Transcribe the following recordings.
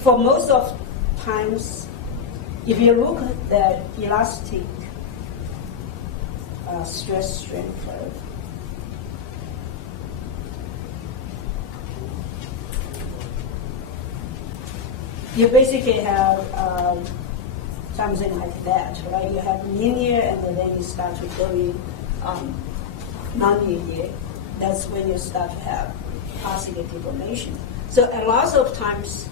for most of times, if you look at the elastic stress strain curve, you basically have something like that, right? You have linear, and then you start to go in non-linear. That's when you start to have particle deformation. So a lot of times,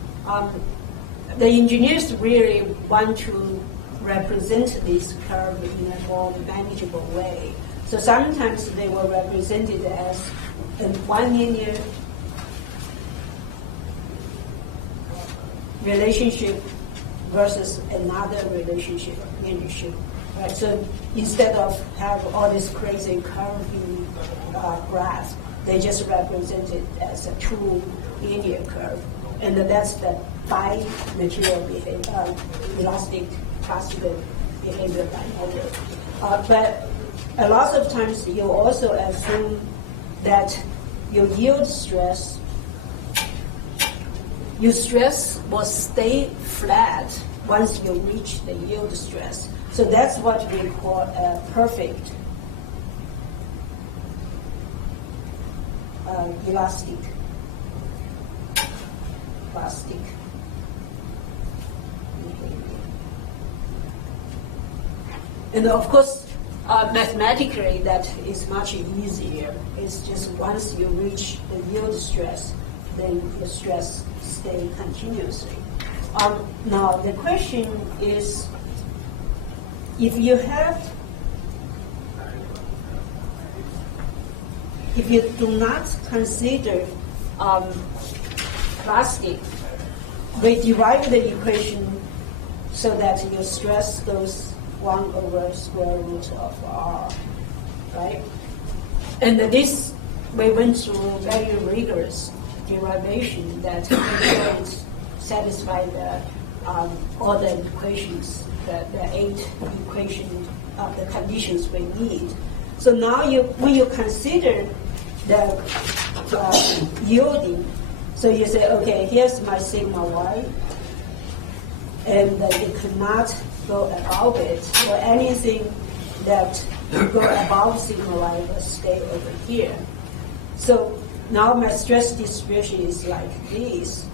the engineers really want to represent this curve in a more manageable way. So sometimes they will represent it as one linear relationship versus another relationship. Right? So instead of have all this crazy curvy graph, they just represent it as a true linear curve. And that's the bi-material behavior, elastic plastic behavior bimodal. But a lot of times you also assume that your yield stress, your stress will stay flat once you reach the yield stress. So that's what we call a perfect elastic plastic behavior. And of course, mathematically, that is much easier. It's just once you reach the yield stress, then the stress stays continuously. Now, the question is, if you do not consider plastic, we derive the equation so that your stress goes 1 over square root of R, right? And this, we went through very rigorous derivation that satisfy all the equations, the 8 equations of the conditions we need. So now when you consider the yielding, so you say, okay, here's my sigma y, and it cannot go above it, or anything that go above sigma y will stay over here. So now my stress distribution is like this.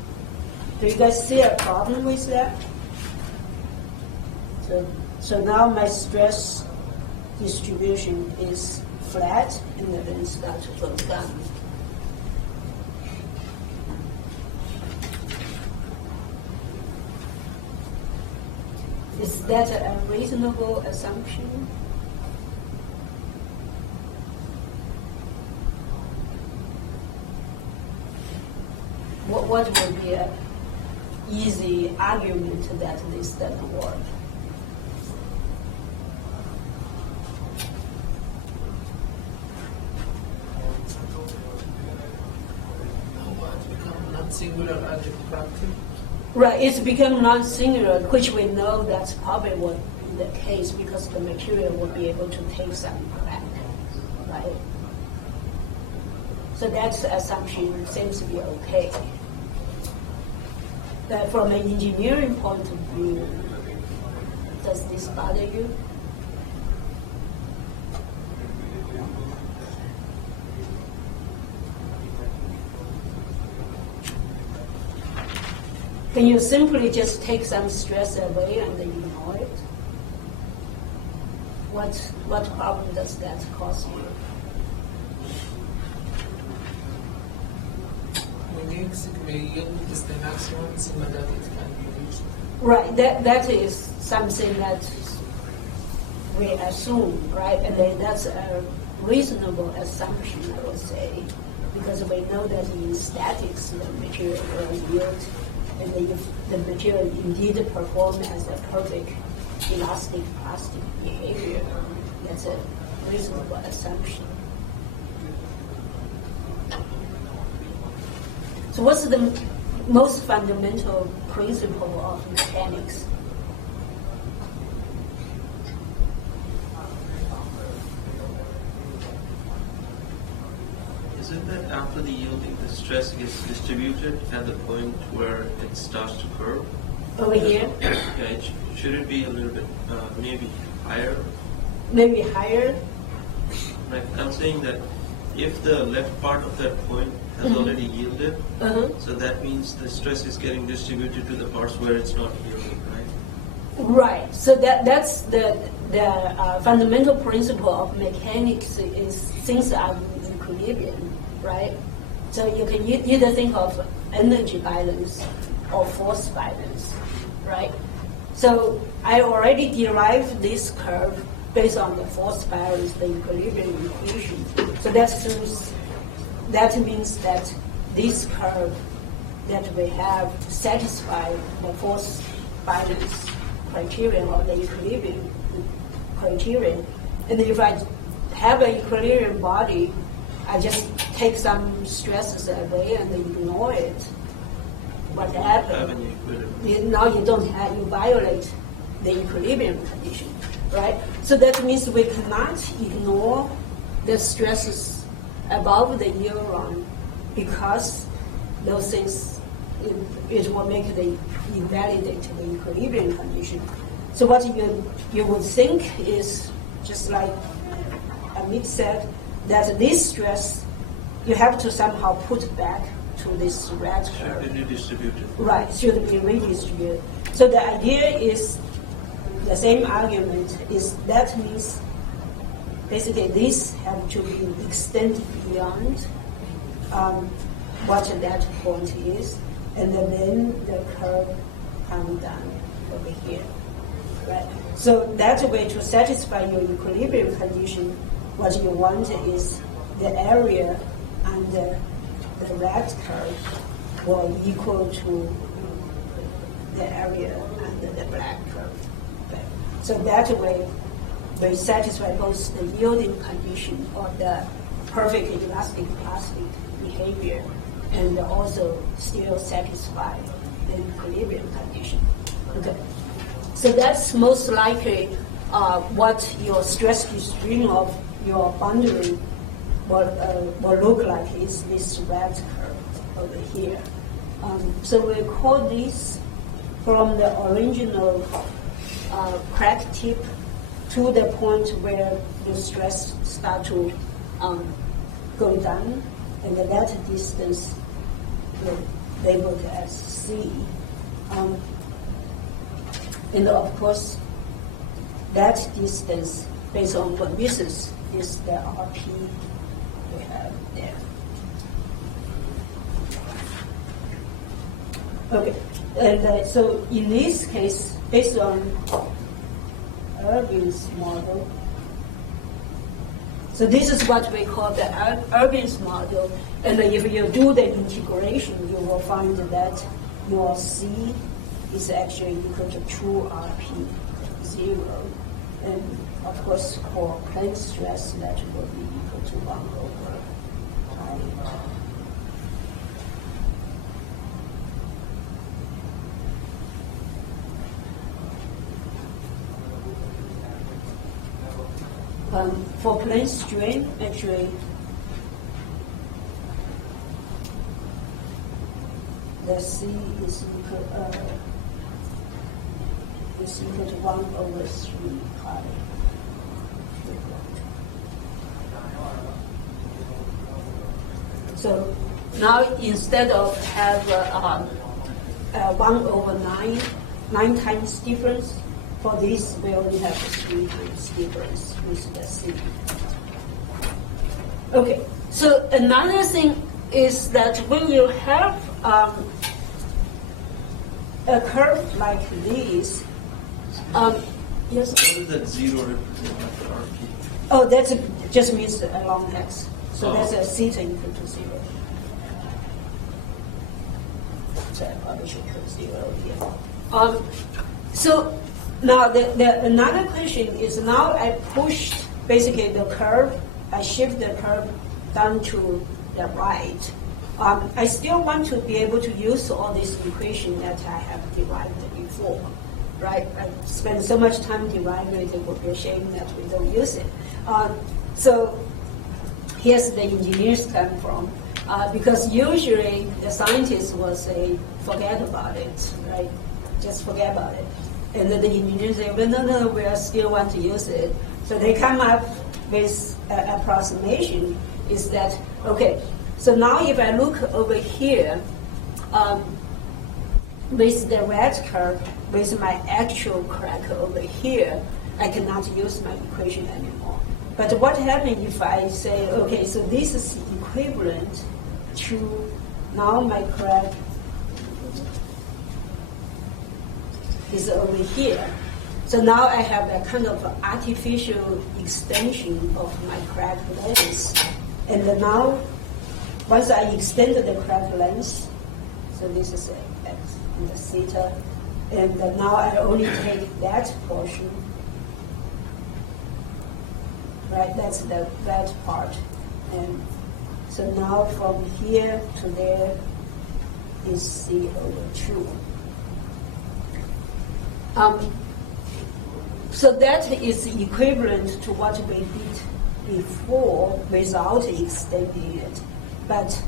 Do you guys see a problem with that? So now my stress distribution is flat, and then start to go down. Is that a reasonable assumption? What would be an easy argument that this doesn't work? Singular algebraic practice. Right, it's become non-singular, which we know that's probably what be the case because the material will be able to take some crack, right? So that assumption seems to be okay. But from an engineering point of view, does this bother you? Can you simply just take some stress away and ignore it? What problem does that cause you? When you yield is the maximum sigma that it can be reached. Right, that is something that we assume, right? And then that's a reasonable assumption, I would say, because we know that in statics, the material will yield. And if the material indeed perform as a perfect elastic plastic behavior, that's a reasonable assumption. So what's the most fundamental principle of mechanics? Isn't that after the yielding, the stress gets distributed at the point where it starts to curve. Over here, Yeah, should it be a little bit maybe higher? maybe higher. Like I'm saying that if the left part of that point has already yielded, so that means the stress is getting distributed to the parts where it's not yielding, right? Right. So that's the fundamental principle of mechanics is things are in equilibrium, right? So you can either think of energy balance or force balance, right? So I already derived this curve based on the force balance, the equilibrium equation. So that means that this curve that we have satisfies the force balance criterion or the equilibrium criterion. And if I have an equilibrium body, I just take some stresses away and ignore it. What happens? Now you don't have, you violate the equilibrium condition, right? So that means we cannot ignore the stresses above the yield line because those things, it will make the invalidate the equilibrium condition. So what you would think is just like Amit said, that this stress you have to somehow put back to this red curve. Should be redistributed. Right, should be redistributed. So the idea is the same argument is that means basically this have to be extended beyond what that point is, and then the curve come down over here. Right. So that's a way to satisfy your equilibrium condition. What you want is the area under the red curve will equal to the area under the black curve. Okay. So that way we satisfy both the yielding condition or the perfect elastic plastic behavior and also still satisfy the equilibrium condition. Okay. So that's most likely what your stress distribution of your boundary will look like is this red curve over here. So we call this from the original crack tip to the point where the stress start to go down, and that distance we'll label it as C. And of course, that distance based on vertices is the RP we have there. Okay, and so in this case, based on Irwin's model, so this is what we call the Irwin's model, and if you do the integration, you will find that your C is actually equal to 2RP 0. And of course, for plane stress, that will be equal to 1 over pi. For plane strain, actually, the C is equal to 1 over 3 pi. So now instead of have 1 over 9 times difference, for this we only have 3 times difference with the C. Okay, so another thing is that when you have a curve like this, yes? What does that 0 represent after RP? Oh, that just means a long x. So that's a theta equal to 0. So I probably should put 0 here. So now the another question is, now I pushed basically the curve, I shift the curve down to the right. I still want to be able to use all this equation that I have derived before, right? I spent so much time deriving it, it would be a shame that we don't use it. So here's the engineer's come from. Because usually the scientists will say, forget about it, right? Just forget about it. And then the engineers say, well, no, we still want to use it. So they come up with an approximation is that, okay, so now if I look over here, with the red curve, with my actual crack over here, I cannot use my equation anymore. But what happens if I say, okay, so this is equivalent to now my crack is over here. So now I have a kind of artificial extension of my crack length. And then now, once I extend the crack length, so this is x and the theta, and now I only take that portion, right? That's the red part. And so now from here to there is C over 2. So that is equivalent to what we did before without extending it. But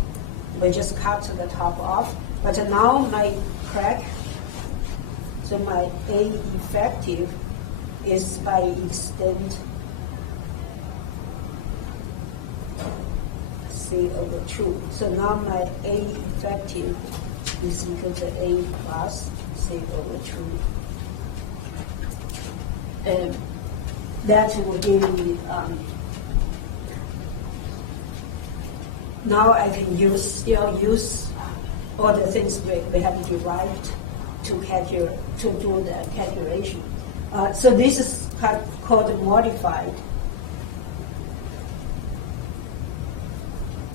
we just cut the top off. But now my crack, so my A effective is by extent C over 2. So now my A effective is equal to A plus C over 2. And that will give me, now I can still use all the things we have derived to do the calculation. So this is called modified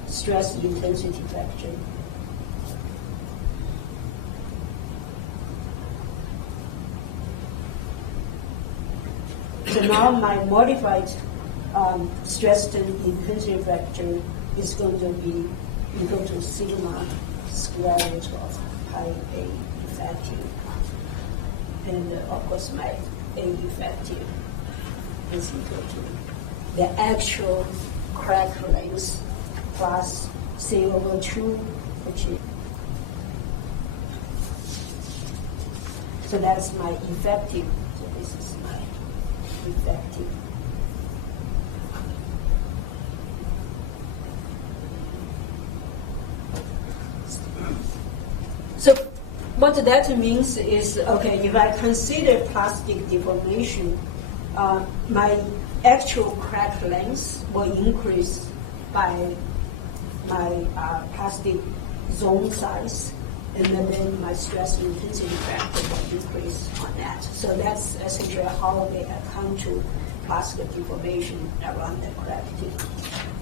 stress intensity factor. So now my modified stress intensity factor is going to be equal to sigma square root of pi A effective. And of course my A effective is equal to the actual crack length plus C over 2, which is, so that's my effective. So this is my effective. So what that means is, okay, if I consider plastic deformation, my actual crack length will increase by my plastic zone size, and then my stress intensity factor will increase on that. So that's essentially how they account to plastic deformation around the crack tip.